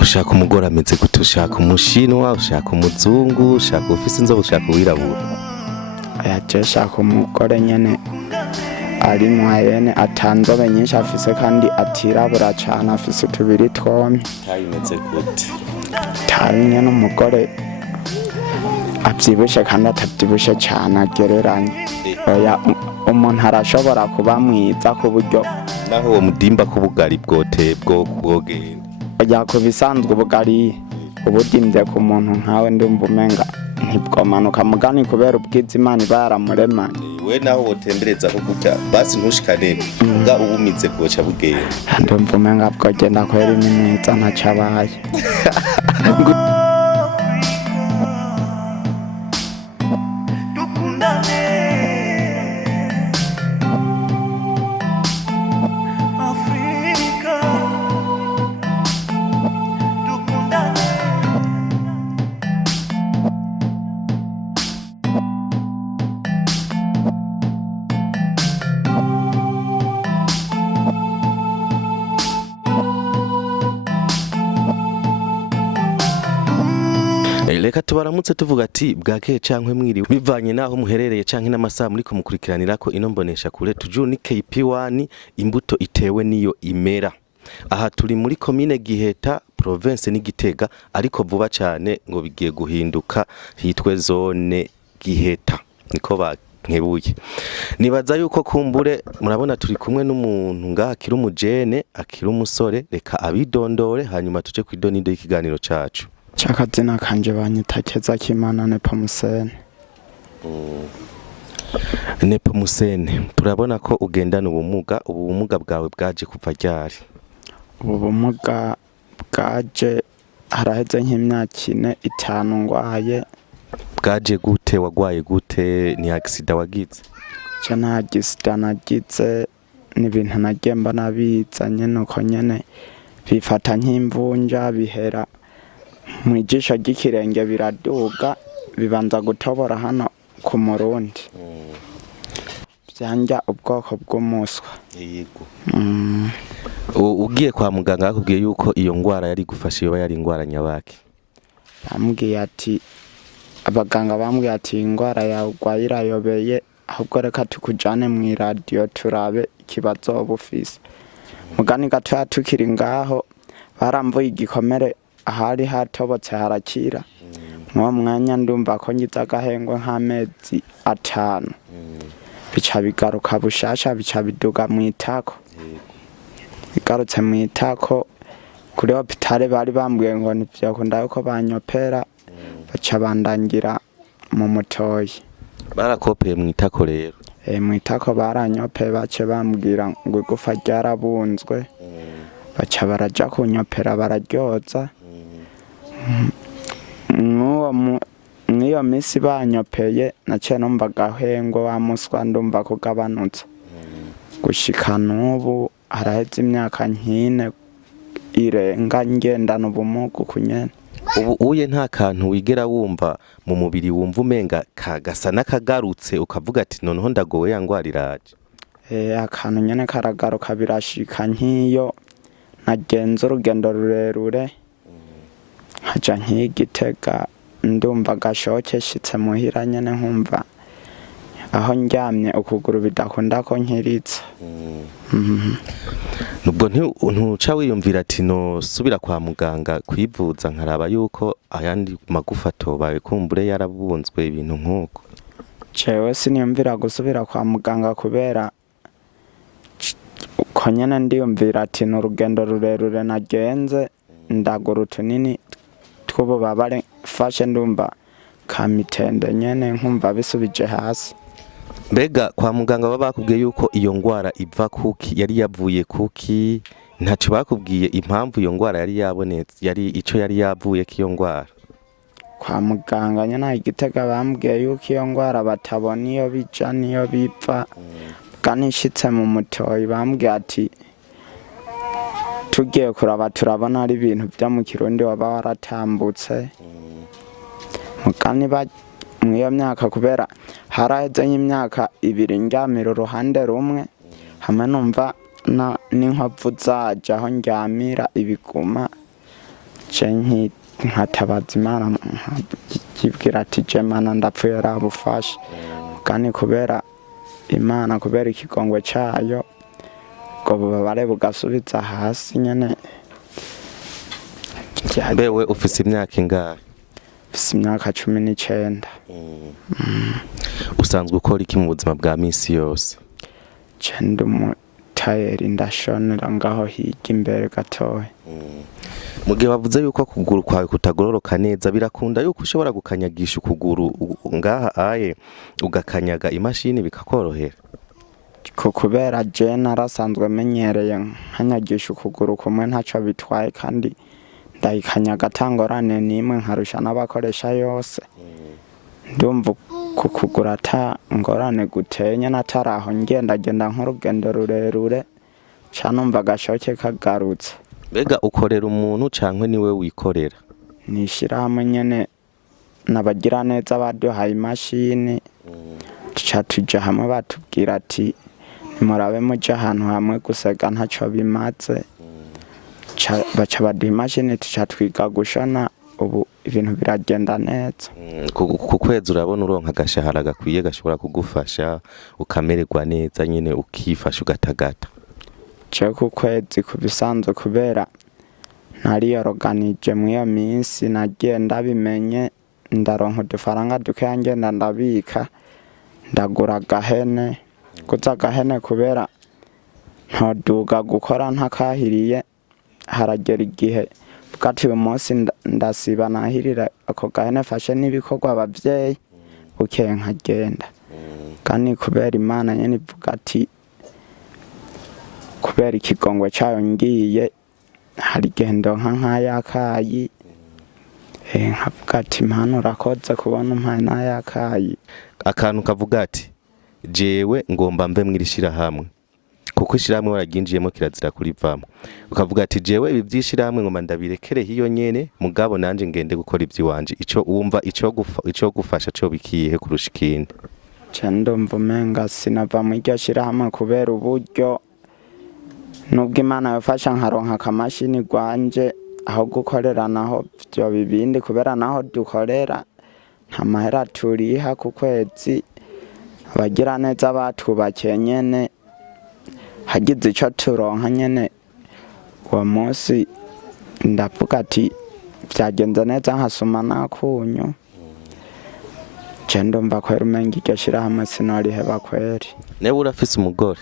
ushaka umugore ameze gute? Ushaka umushinwa, ushaka umuzungu, ushaka ufise inzobe, ushaka uwirabura? je shaka umugore nyene ari mwayene atanzobe nyinshi afise kandi atirabura cane afise utubiri twompi. Tayi imeze gute? Tayi nyene umugore avyibushe kandi atavyibushe cane agereranye. Oya umuntu arashobora kuba mwiza ku buryo naho uwo mudimba k'ubugari bwotebwo bwogenda. Oya ku bisanzwe ubugari ubudimvye ku muntu nkawe ndumva umenga ntibwomanuka mugani kubera ubwiza Imana iba yaramuremanye. We naho wotembereza ko gutya basi ntushikane nga ubumize bwoca bugenda. Ndumva umenga bwogenda kweri ni mwiza ntacabaye. Reka tubaramutse tuvuga ati bwakeye cankwe mwiriwe bivanye naho muherereye canke n'amasaha muri kumukurikiranira ko ino mbonesha kure tujuni KP1 imbuto itewe niyo imera. Aha turi muri commune Giheta province ni Gitega ariko vuba cane ngo bigiye guhinduka hitwe zone Giheta niko bankebuye. Nibaza yuko kumbure murabona turi kumwe n'umuntu ngaha akiri umujene akiri umusore, reka abidondore hanyuma tuje kwidonido y'ikiganiro cacu. Chakazina kanje banyita Kezakimana Nepomusene. Nepomusene, turabona ko ugendana ubumuga. Ubumuga bwawe bwaje kuva ryari? Ubumuga bwaje haraheze nk'imyaka 4-5 ngwaye. Bwaje gute? Wagwaye gute? Ni accident wagize? Nta accident nagize, ni ibintu nagemba nabizanye nuko nyene bifata nk'imvunja bihera mwijisho ry'ikirenge biraduga bibanza gutobora hano ku murundi. Byanja ubwoko bw'umuswa. Yego. Ugiye kwa muganga akubwiye yuko iyo ngwara yari gufasha yoba yari ingwara nyabaki? Bambwiye ati abaganga bambwiye ati ingwara yawe irayobeye ahubwo reka tukujane mu radio turabe ikibazo bufise. Mugani gato tukiri ngaho baramvuye igikomere ahari hatobotse harakira. Mwa mwanya ndumva ko ngize agahengwe nk'amezi 5. Bica bigaruka bushasha bica biduga mu itako. Bigarutse mu itako kuri hopitale bari bambwiye ngo ntivyakunda yuko banyopera baca bandangira mu mutoyi. Barakopeye mu itako rero? Mu itako baranyopeye bace bambwira ngo igufa ryarabunzwe. Baca baraja kunyopera bararyoza. Niyo misi banyopeye naciye numva agahengwe wa muswa ndumva kugabanutse. Gushika n'ubu haraheze imyaka 4 irenga ngendana ubumuga kunyene. Ubu uye nta kantu wigera wumva mu mubiri wumva umenga kagasa n'akagarutse ukavuga ati noneho ndagowe yangwara iraje? Akantu nyene karagaruka birashika nk'iyo nagenze urugendo rurerure haja nk'Igitega ndumva gashoke shitse muhira nyene nkumva aho ndyamye ukuguru bidakunda ko nkiritsa. Nubwo ntuca wiyumvira ati no subira kwa muganga kwivuza nkaraba yuko ayandi magufa tobaye kumbure yarabunzwe ibintu nkuko? Cewe siniyumvira gusubira kwa muganga kubera uko nyene ndiyumvira ati n'urugendo rurerure nagenze ndagura utunini tw'ububabare fashe ndumva kamitende nyene nkumva bisubije hasi. Mbega kwa muganga baba bakubwiye yuko iyo ngwara iva kuki? Yari yavuye kuki? Ntaco bakubwiye impamvu iyo ngwara yari yabonetse? Yari ico yari yavuye ko iyo ngwara? Kwa muganga nyene Igitega bambwiye yuko iyo ngwara batabona iyo bija niyo bipfa. Ganishitse mu mutoyi bambwiye ati tugiye kuraba turabona ari ibintu bya mu Kirundi waba waratambutse. Mugani mwiyo myaka kubera haraheze y'imyaka 2 ndyamira uruhande rumwe hamwe numva n'inkovu zaje aho ndyamira ibiguma je nkatabaza Imana nkibwira ati je Mana ndapfuye rabufashe kandi kubera Imana kubera ikigongwe cayo ngo bubabare bugasubiza hasi nyene. Bewe ufise imyaka ingahe? Mfise imyaka 19. Usanzwe ukora iki mu buzima bwa misi yose? Je ndi umutayeri ndashonera ngaho hirya imbere gatoya. Mu gihe bavuze yuko kuguru kwawe kutagororoka neza birakunda yuko ushobora gukanyagisha ukuguru ngaha aye ugakanyaga imashini bikakorohera? Kubera je narasanzwe menyereye nkanyagisha ukuguru kumwe ntaco bitwaye kandi ndayikanyaga atangorane nimwe nkarusha n'abakoresha yose. Ndumva kukugura ata ngorane gutenye nataraho ngenda nk'urugendo rurerure canumva agashoke kagarutse. Mbega ukorera umuntu cankwe niwe wikorera? Nishirahamwe nyene nabagira neza baduhaye imashini tuca tuja hamwe batubwira ati nimurabe muja ahantu hamwe gusega ntaco bimaze. Baca baduha imashini tuca twiga gushona, ubu ibintu biragenda neza. Ku kwezi urabona uronka agashahara gakwiye gashobora kugufasha ukamererwa neza nyene ukifasha ugatagata? Je ku kwezi kubisanzwe kubera nariyoroganije mw'iyo minsi nagiye ndabimenye ndaronka udufaranga dukeya ngenda ndabika ndagura agahene. Guza agahene kubera ntoduga gukora ntakahiriye haragera igihe bwati uyu munsi ndasiba nahirira ako gahene fashe n'ibikorwa abavyeyi bukeye nkagenda. Kandi kubera Imana nyene ivuga ati kubera ikigongwe cayo ngiye hari igihe ndonka nk'ayakayi nkavuga ati Mana urakoze kubona umpaye n'ayakayi. Akantu kavuga ati jewe ngomba mve mw'irishirahamwe kuko ishirahamwe waraginjiyemo kirazira kurivamo, ukavuga ati jewe ibi vy'ishirahamwe ngomba ndabirekere hiyo nyene mugabo nanje ngende gukora ivy'iwanje. Ico wumva ico gufasha co bikiye kurusha ikindi? Je ndumva umenga sinava mw'iryo shirahamwe kubera uburyo nubwo Imana yofasha nkaronka akamashini gwanje aho gukorera naho vyo bibindi kubera naho dukorera nta mahera turiha ku kwezi. Abagira neza batubakiye nyene hagize ico turonka nyene uwo munsi ndavuga ati vyagenze neza nkasoma nakunyu. Je ndumva kwera umenga iryo shirahamwe sinariheba kweri. Newe urafise umugore?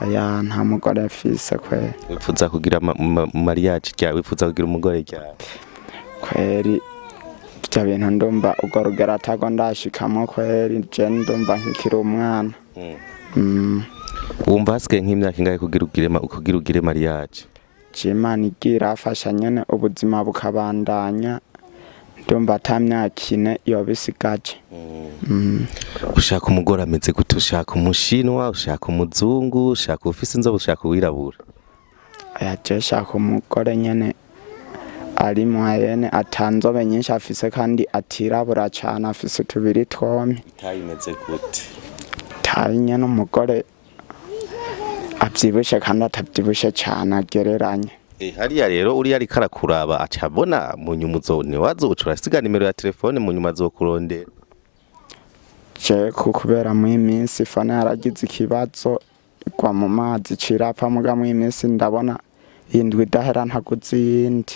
Oya nta mugore mfise kweri. Wifuza kugira mariage ryawe? Wifuza kugira umugore ryawe? Kweri ivyo bintu ndumva urwo rugero atago ndashikamo kweri. Je ndumva nkikiri umwana. Wumva hasigaye nk'imyaka ingahe kugira ugire mariage? Je Imana igira afasha nyene ubuzima bukabandanya ndumva ata myaka 4 yoba isigaje. Ushaka umugore ameze gute? Ushaka umushinwa? Ushaka umuzungu? Ushaka ufise inzobe? Ushaka uwirabura? Oya je shaka umugore nyene ari mwayene atanzobe nyinshi afise kandi atirabura cane afise tubiri twompi. Tayi imeze gute? Tayi nyene umugore avyibushe kandi atavyibushe cane agereranye. Hariya rero uriya ariko arakuraba aca abona mu nyuma wazoca urasiga nimero ya telefone mu nyuma azokurondera. Je kubera mw'iyi minsi fone yaragize ikibazo igwa mu mazi cirapfa muga mw'iyi minsi ndabona indwi idahera ntaguze iyindi.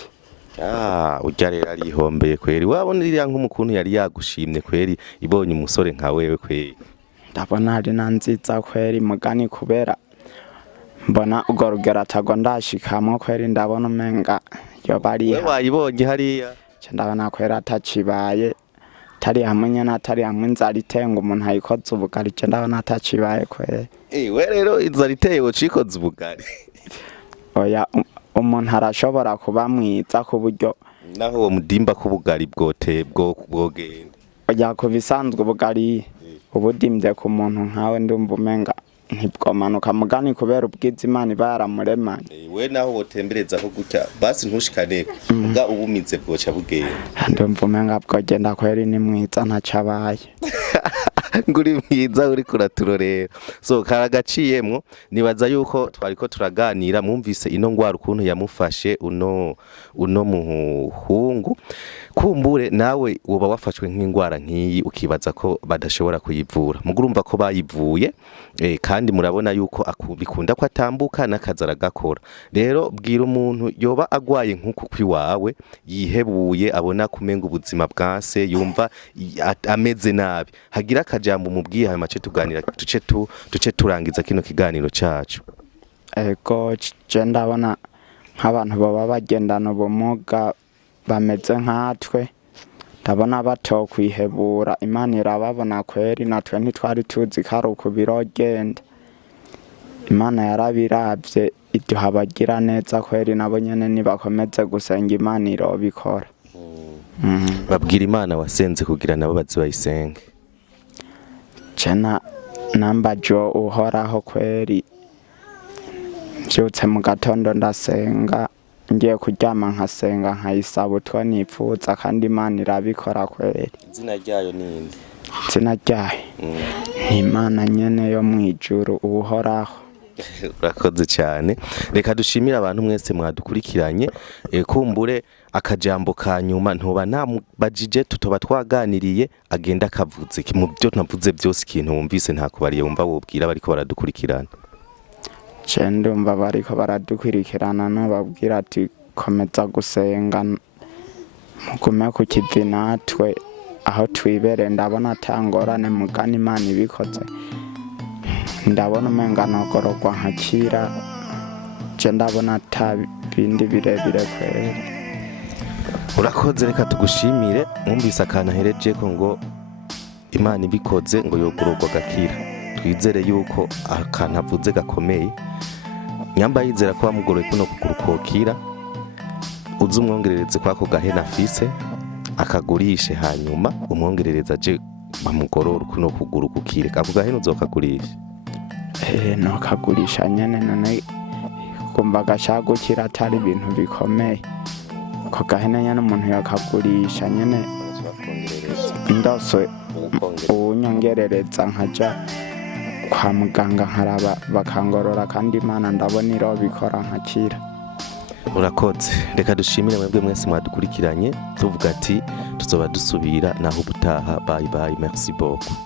Urya rero arihombeye kweri. Wabona iriya nk'umukuntu yari yagushimye kweri ibonye umusore nka wewe kweri? Ndabona ari na nziza kweri mugani kubera mbona urwo rugero atago ndashikamwo kweri. Ndabona umenga yoba ari wewe wayibonye hariya? Je ndabona kweri atacibaye tari hamwe nyene atari hamwe inzara itenga umuntu ayikoze ubugari. Je ndabona atacibaye kweri. We rero inzara iteye wocikoze ubugari? Oya umuntu arashobora kuba mwiza ku buryo naho uwo mudimba k'ubugari bwogenda. Oya kubisanzwe ubugari ubudimvye ku muntu nkawe ndumva umenga ntibwomanuka mugani kubera ubwiza Imana iba yaramuremanye. We naho wotembereza ko gutya basi ntushikane muga ubumize bwoca bugenda. Ndumva umenga bwogenda kweri ni mwiza ntacabaye. nguri mwiza uri kuraturorera. So karagaciyemwo nibaza yuko twariko turaganira mwumvise ino ngwara ukuntu yamufashe uno muhungu. Kumbure nawe woba wafashwe nk'ingwara nk'iyi ukibaza ko badashobora kuyivura. Mugurumva ko bayivuye kandi murabona yuko bikunda ko atambuka n'akazara gakora. Rero bwira umuntu yoba agwaye nk'uku kwiwawe yihebuye abona kumenga ubuzima bwase yumva ameze nabi. Hagira akajambo umubwiye hanyuma tuganira tuce turangiza kino kiganiro cacu. Ego je ndabona nk'abantu baba bagendana ubumuga bameze nkatwe, ndabona batokwihebura. Imana irababona kweri, natwe ntitwari tuzi ko ari uku birogenda. Imana yarabiravye iduha abagira neza kweri, nabo nyene nibakomeze gusenga Imana irobikora. Babwira Imana wasenze kugira nabo bazi bayisenge. Jena nambajo uhoraho kweri, mvyutse mu gatondo ndasenga, ngiye kuryama nkasenga nkayisaba utwo nipfuza, kandi Imana irabikora kweri. Izina ryayo ninde? Izina ryayo ni Imana nyene yo mwijuru uhoraho. Urakoze cyane. Reka dushimira abantu mwese mwadukurikiranye. Kumbure akajambo ka nyuma ntoba namubajije tutoba twaganiriye agenda kavuze mu byo navuze byose ikintu wumvise nta kubariye wumva wobwira bariko baradukurikirana. Ndumva bariko baradukurikirana no babwira ati komeza gusenga mugume ku kivi natwe aho twibere. Ndabona atangorane mugani Imana ibikoze, ndabona umenga nogorogwa nkakira. Je ndabona ata bindi birebire kweri. Urakoze, reka tugushimire. Mwumvise akana hereje ko ngo Imana ibikoze ngo yogorogwa gakira. Twizere yuko akana avuze gakomeye. Nyamba yizera ko bamugoroye kuno kugurukokira, uzi umwongerereze kwako gahena afise akagurishe, hanyuma umwongerereza aje bamugorora kuno kugurukukire. Ako gahena uzokagurisha? No kagurisha nyene, none kumva gashagukira atari ibintu bikomeye. Ko gahena nyene umuntu yakagurisha nyene, ndose unyongerereza nkaja kwa muganga nkaraba bakangorora, kandi Imana ndabona irobikora nkakira. Urakoze, reka dushimire mwebwe mwese mwadukurikiranye tuvuga ati tuzoba dusubira naho ubutaha. Bye bye, merci beaucoup.